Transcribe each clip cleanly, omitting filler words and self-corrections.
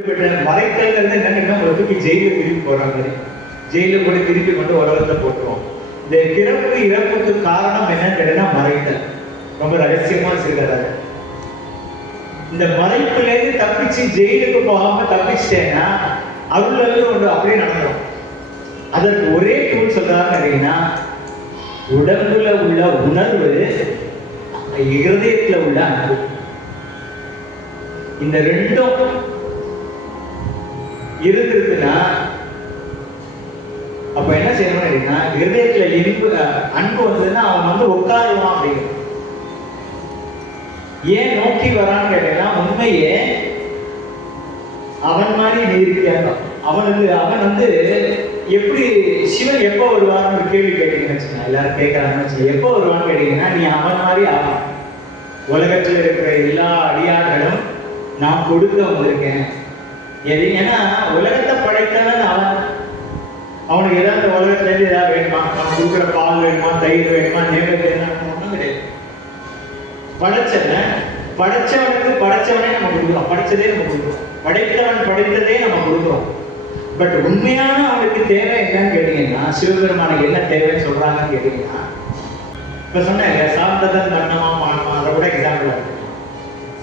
மறைத்தல் என்னன்னா தூக்கி ஜெயில திருப்பி போறாங்க. ஜெயில போய் திருப்பி கொண்டு உலகத்தை போட்டுருவோம். இந்த பிறப்பு இறப்புக்கு காரணம் என்னன்னு கேட்டா மறைத்தல். ரொம்ப ரகசியமா செய்கிறாரு. இந்த மறைப்பிலேருந்து தப்பிச்சு ஜெயிலுக்கு போகாம தப்பிச்சிட்டேன்னா அருள் ஒன்று அப்படியே நடந்துடும். அதற்கு ஒரே டூல் சொல்றாங்க அப்படின்னா, உடம்புல உள்ள உணர்வு, இருதயத்துல உள்ள அன்பு, இந்த ரெண்டும் இருந்திருக்குன்னா அப்ப என்ன செய்யணும் அப்படின்னா, இருதயத்துல இனிப்பு அன்பு வந்ததுன்னா அவன் உட்காருவான் அப்படின்னு. ஏன் நோக்கி வரான்னு கேட்டீங்கன்னா, உண்மையே அவன் மாதிரி நீ இருக்கியா? அவன் எப்படி சிவன் எப்போ வருவான்னு ஒரு கேள்வி கேட்டீங்கன்னு வச்சுக்கோங்க. எல்லாரும் கேட்கறாங்கன்னு வச்சுக்கோங்க. எப்போ வருவான்னு கேட்டீங்கன்னா, நீ அவன் மாதிரி ஆகும். உலகத்தில் இருக்கிற எல்லா அடியார்களும் நான் கொடுக்க வந்திருக்கேன். ஏன்னா உலகத்தை படைத்தவன் அவனுக்கு ஏதாவது உலகத்துல இருந்து ஏதாவது வேணுமா? அவன் கொடுக்குற பால் வேணுமா, தயிர் வேணுமா, நேரம் வேணுமா? ஒன்றும் கிடையாது. படைச்சவனுக்கு படைச்சவனே நம்ம கொடுக்குறோம். படைச்சதே நம்ம கொடுக்குறோம். படைத்தவன் படைத்ததே நம்ம கொடுக்குறோம். பட் உண்மையான அவனுக்கு தேவை என்னன்னு கேட்டீங்கன்னா, சிவபெருமானுக்கு என்ன தேவைன்னு சொல்றாங்கன்னு கேட்டீங்கன்னா, இப்ப சொன்னேன் சார்ந்ததன் வண்ணமா மானமா, அதை கூட எக்ஸாம்பிள் இருக்கு.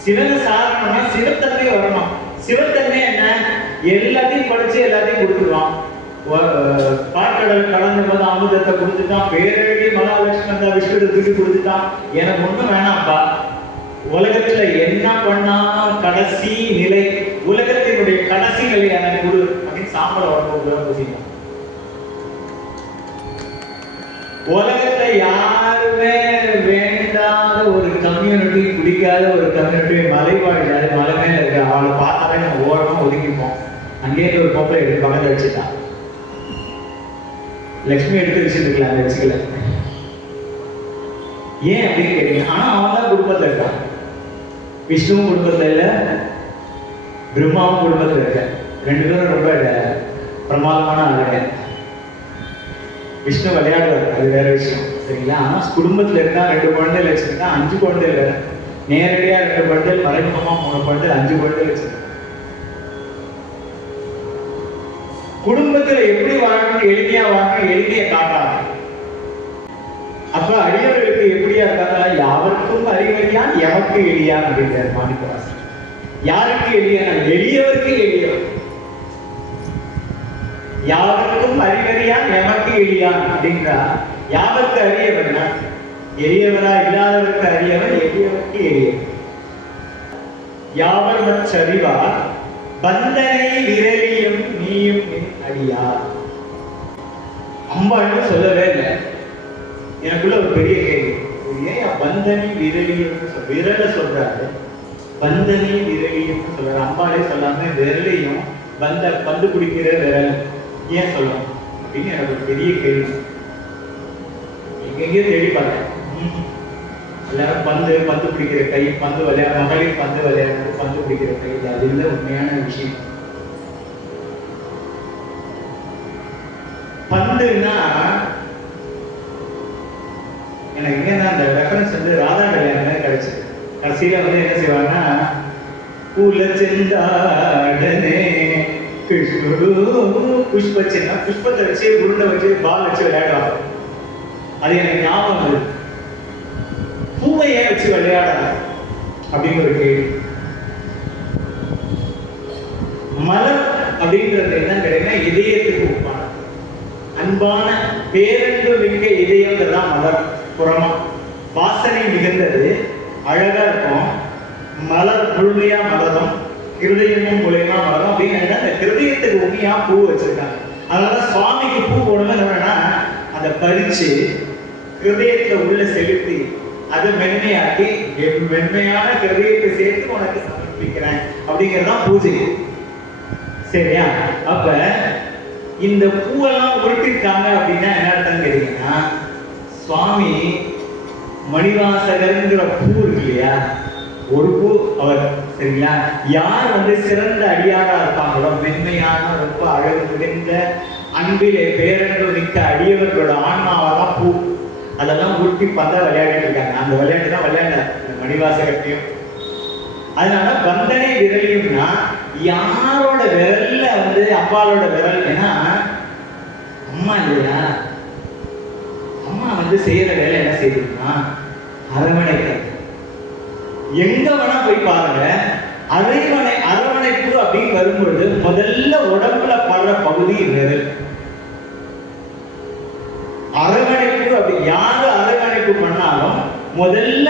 சிவனை சாரணும்னா சிவத்தன்மை வரணும். சிவத்தன்மை என்ன? எல்லாத்தையும் படிச்சு எல்லாத்தையும் கொடுத்துருவான். பாற்கடல் கலந்த போது அமுதத்தை கொடுத்துட்டான். பேரழகி மகாலட்சுமி விஷ்ணுவை தூக்கி கொடுத்துட்டான். எனக்கு ஒண்ணும் வேணாம்ப்பா. உலகத்துல என்ன பண்ணாலும் கடைசி நிலை, உலகத்தினுடைய கடைசி நிலை எனக்கு கொடு அப்படின்னு சாம்பல வரணும். உலகத்துல யாருமே வேண்டாத ஒரு கம்யூனிட்டி, பிடிக்காத ஒரு கம்யூனிட்டி மலைவாழ் மலை மேல இருக்கு. அவளை பார்த்தாலே நம்ம ஓரமா ஒதுக்கிப்போம். அங்கேயிருந்து ஒரு பொம்பளை எடுத்து பக்கத்துல வச்சுட்டான். லட்சுமி எடுத்து வச்சிருக்கலாம், அந்த வச்சுக்கல. ஏன் அப்படின்னு கேட்டீங்க, ஆனா அவன் தான் குடும்பத்துல இருக்கான். விஷ்ணுவும் குடும்பத்துல இல்ல, பிரம்மாவும் குடும்பத்துல இருக்க. ரெண்டு பேரும் ரொம்ப பிரமாதமான ஆளுங்க. விஷ்ணு விளையாடுவார், அது வேற விஷயம், சரிங்களா? ஆனா குடும்பத்துல இருந்தா 2 குழந்தைகள் வச்சிருக்கா, 5 குழந்தைகள், நேரடியா 2 குழந்தைகள், மறைமுகமா 3 குழந்தைகள், 5 குழந்தைகள் வச்சிருக்க. குடும்பத்துல எப்படி வாழணும், எளிமையா வாழணும், எளிமையை காட்டாங்க. அப்ப அடியவர்களுக்கு எப்படியா இருக்காங்க? யாருக்கும் அறிவறியான் எமக்கு எளியான் அப்படின்றார் மாணிக்கவாசகர். யாருக்கு எளியான்? எளியவருக்கு எளியவர். யாருக்கும் அறிவறியான் எமக்கு எளியான் அப்படின்றா. யாருக்கு அறியவனா? எளியவரா இல்லாதவருக்கு அறியவன், எளியவருக்கு எளியவன். யாவர் மற்றறிவார் பந்தனை விரலியும் நீயும் அடியார். அம்பாள்னு சொல்லவே இல்லை. எனக்குள்ள ஒரு பெரிய கேள்வி, ஏன் பந்தனி விரலியும் விரல சொல்றாரு, பந்தனி விரலியும் சொல்றாரு, அம்பாளே சொல்லாம விரலையும் பந்து குடிக்கிற விரல் ஏன் சொல்லணும் அப்படின்னு எனக்கு ஒரு பெரிய கேள்வி. எங்கெங்கேயும் தேடி பார்த்தேன். எல்லாரும் பந்து பிடிக்கிற கை, பந்து விளையாடு, மகளிர் பந்து விளையாடுறது, பந்து பிடிக்கிற கை, அது இல்லை உண்மையான விஷயம். பந்துன்னா எனக்கு எங்கன்னா அந்த ரெஃபரன்ஸ் ராதா கல்யாணம் கிடைச்சது. கடைசியில என்ன செய்வாங்கன்னா, பூல செந்தாடனே கிருஷ்ணு புஷ்பச்சின்னா புஷ்பத்தை வச்சு உருண்டை வச்சு பால் வச்சு விளையாடுவாங்க. அது எனக்கு ஞாபகம் வருது. பூவை ஏன் வச்சு விளையாடலாம் அப்படின்னு ஒரு கேள்வி. மலர் அப்படின்றது என்ன கிடைக்குன்னா, இதயத்துக்கு ஒப்பான அன்பான பேரன்பு மிக்க இதயம்ன்றதான் மலர். புறமா வாசனை மிகுந்தது, அழகா இருக்கும். மலர் முழுமையா மலரும், ஹிருதயமும் மூலியமா மலரும் அப்படின்னு அந்த ஹிருதயத்துக்கு உண்மையா பூ வச்சிருக்காங்க. அதனாலதான் சுவாமிக்கு பூ போடணும் என்னன்னா, அதை பறிச்சு ஹிருதயத்துல உள்ள செலுத்தி அதை மென்மையாக்கி மென்மையான ஹிருதயத்தை சேர்த்து உனக்கு சமர்ப்பிக்கிறேன் அப்படிங்கறதான் பூஜை. சரியா? அப்ப இந்த பூவெல்லாம் உருட்டிருக்காங்க அப்படின்னா என்ன அர்த்தம் கேட்டீங்கன்னா, சுவாமி மணிவாசகர்ங்கிற பூ இருக்கு இல்லையா, ஒரு பூ அவர். சரிங்களா? யார் சிறந்த அடியாரா இருப்பாங்களோ, மென்மையான ரொம்ப அழகு மிகுந்த அன்பிலே பேரன்பு மிக்க அடியவர்களோட ஆன்மாவெல்லாம் பூ அதெல்லாம் உருட்டி பந்தா விளையாடிட்டு இருக்காங்க. அந்த விளையாட்டு தான் விளையாட மணிவாசகத்தையும் அதனால பந்தனை விரலியும்னா யாரோட விரல்ல வந்து அம்பாளோட விரல், ஏன்னா அம்மா இல்லையா, அம்மா வந்து செய்யற வேலை என்ன செய்யுதுன்னா அரவணைக்கிறது. எங்க வேணா போய் பாருங்க, அரவணைப்பு அப்படின்னு வரும்பொழுது முதல்ல உடம்புல படுற பகுதி விரல். அரவணைப்பு அப்படி யாரு அரவணைப்பு பண்ணாலும் முதல்ல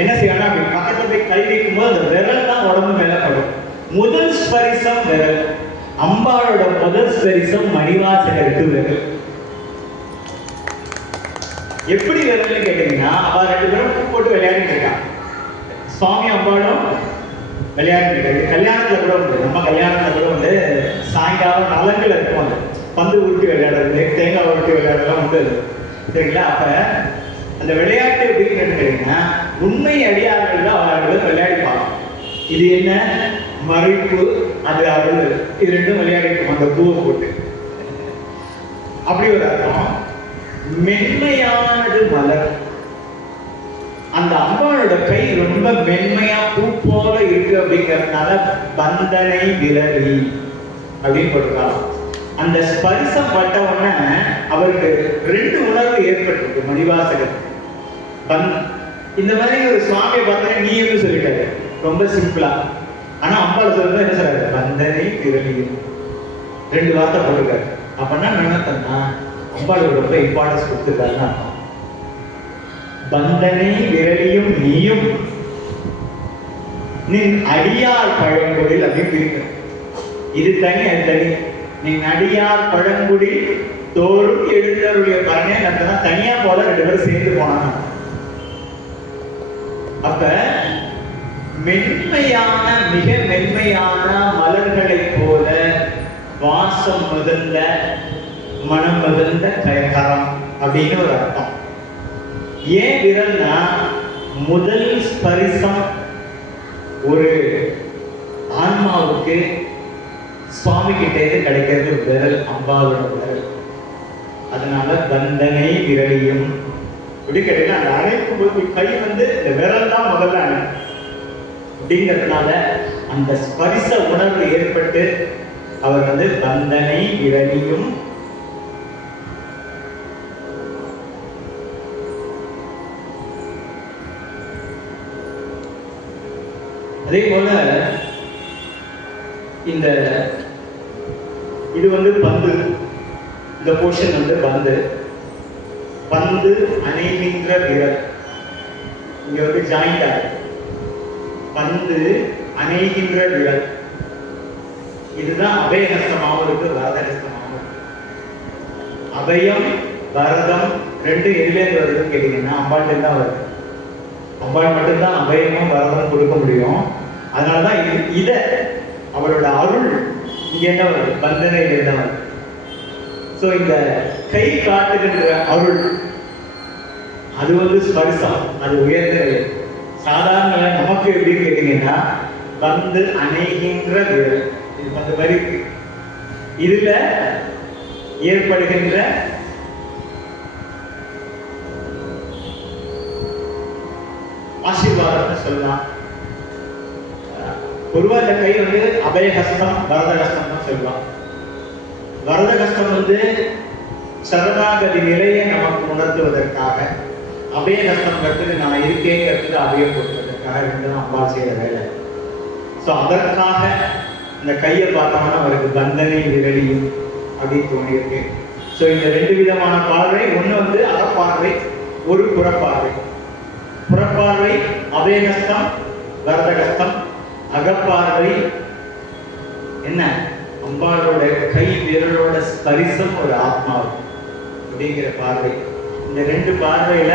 என்ன செய்யணும், அப்படி பக்கத்துல போய் கை வைக்கும் போது அந்த விரல் தான் உடம்பு மேல படும். முதல் ஸ்பரிசம் விரல். அம்பாளோட முதல் ஸ்பரிசம் மணிவாசகருக்கு விரல். எப்படி விரல்னு கேட்டீங்கன்னா, அவ 2 பேரும் பூ போட்டு விளையாடிட்டு இருக்கான். சுவாமி அம்பாளும் விளையாடிட்டு இருக்காரு. கல்யாணத்துல கூட உண்டு, நம்ம கல்யாணத்துல கூட வந்து சாயங்காலம் நலங்கள் இருக்கும், அது பந்து உருட்டி விளையாடுறது, தேங்காய் உருட்டி விளையாடுறதுலாம் உண்டு, சரிங்களா? அப்ப அந்த விளையாட்டு எப்படின்னு கேட்டீங்கன்னா, உண்மை அடியார்கள் தான் அவர்கள் விளையாடிப்பாங்க. இது என்ன மறைப்பு, அது அருள், இது ரெண்டும் விளையாடிட்டு அந்த பூவை போட்டு. அப்படி ஒரு அர்த்தம். மென்மையானது மலர். அந்த அம்பாளோட கை ரொம்ப மென்மையா பூ போல இருக்கு அப்படிங்கறதுனால பந்தனை விரலி அப்படின்னு போட்டுருக்காங்க. அந்த ஸ்பரிசம் பட்ட உடனே அவருக்கு 2 உணர்வு ஏற்பட்டிருக்கு மணிவாசகர். இந்த மாதிரி ஒரு சுவாமியை பார்த்தா நீ எப்படி சொல்லிட்டாரு, ரொம்ப சிம்பிளா. ஆனா அம்பாள் சொல்றது என்ன சொல்றாரு, பந்தனை விரலியும் 2 வார்த்தை போட்டிருக்காரு. அப்படின்னா நினைத்தா அம்பாளுக்கு ரொம்ப இம்பார்ட்டன்ஸ் கொடுத்துருக்காருன்னு அர்த்தம். பந்தனை விரலியும் நீயும் நின் அடியார் பழங்குடில் அப்படின்னு இருக்கு. இது தனி, அது தனி. நீங்க அடியார் பழங்குடி தோறும் எழுந்தருடைய பரணே நடத்தினா தனியா போல 2 பேரும் சேர்ந்து போனாங்க. அப்ப மென்மையான, மிக மென்மையான மலர்களை போல வாசம் மிகுந்த, மனம் மிகுந்த கரம் அப்படின்னு ஒரு அர்த்தம். ஏன் விரல்னா, முதல் ஸ்பரிசம் ஒரு ஆன்மாவுக்கு சுவாமி கிட்ட இருந்து கிடைக்கிறது விரல், அம்பாவோட விரல். அதனால பந்தனை விரலியும் அப்படி கேட்டீங்கன்னா, அந்த அணைக்கும் போது கை வந்து இந்த விரல் தான் முதல்ல அணை அப்படிங்கிறதுனால அந்த ஸ்பரிச உணர்வு ஏற்பட்டு அவர் வந்து பந்தனை விரலியும் அதே போல இந்த இது வந்து பந்து, இந்த போர்ஷன் வந்து பந்து. பந்து அணைகின்ற விரல் இங்க வந்து ஜாயிண்ட் ஆகுது. பந்து அணைகின்ற விரல், இதுதான் அபயஹஸ்தமாகவும் இருக்கு, வரதஹஸ்தமாகவும் இருக்கு. அபயம் வரதம் 2 எதுலேருந்து வருதுன்னு கேட்டீங்கன்னா அம்பாள்கிட்ட தான் வருது. அம்பாள் மட்டும்தான் அபயமும் வரதமும் கொடுக்க முடியும். அதனாலதான் இத அவளோட அருள் இங்க என்ன வருது, பந்தனையில தான் வருது. சோ இந்த கை காட்டுகின்ற அருள் அது வந்து ஸ்பரிசம், அது உயர்ந்த நிலை. சாதாரண நமக்கு எப்படின்னு கேட்டீங்கன்னா, வந்து அணைகின்ற விரல், இது அந்த மாதிரி இருக்கு. இதுல ஏற்படுகின்ற ஆசீர்வாதத்தை சொல்லலாம். பொதுவா இந்த கை வந்து அபயஹஸ்தம், வரதஹஸ்தம் தான் சொல்லலாம். வரதஹஸ்தம் வந்து சரணாகதி நிலையை நமக்கு உணர்த்துவதற்காக, அபயஹஸ்தம் கருத்து நான் இருக்கேங்கிறது அபயம் கொடுப்பதற்காக 2 அம்பாள் செய்யற வேலை. ஸோ அதற்காக இந்த கையை பார்த்தோம்னா அவருக்கு பந்தனை விரலியும் அப்படின்னு தோணியிருக்கு. ஸோ இந்த 2 விதமான பார்வை, ஒன்று வந்து அகப்பார்வை, ஒரு புறப்பார்வை. புறப்பார்வை அபயஹஸ்தம் வரதஹஸ்தம், அகப்பார்வை என்ன, அம்பாளோட கை விரலோட ஸ்பரிசம் ஒரு ஆத்மா அப்படிங்கிற பார்வை. இந்த 2 பார்வையில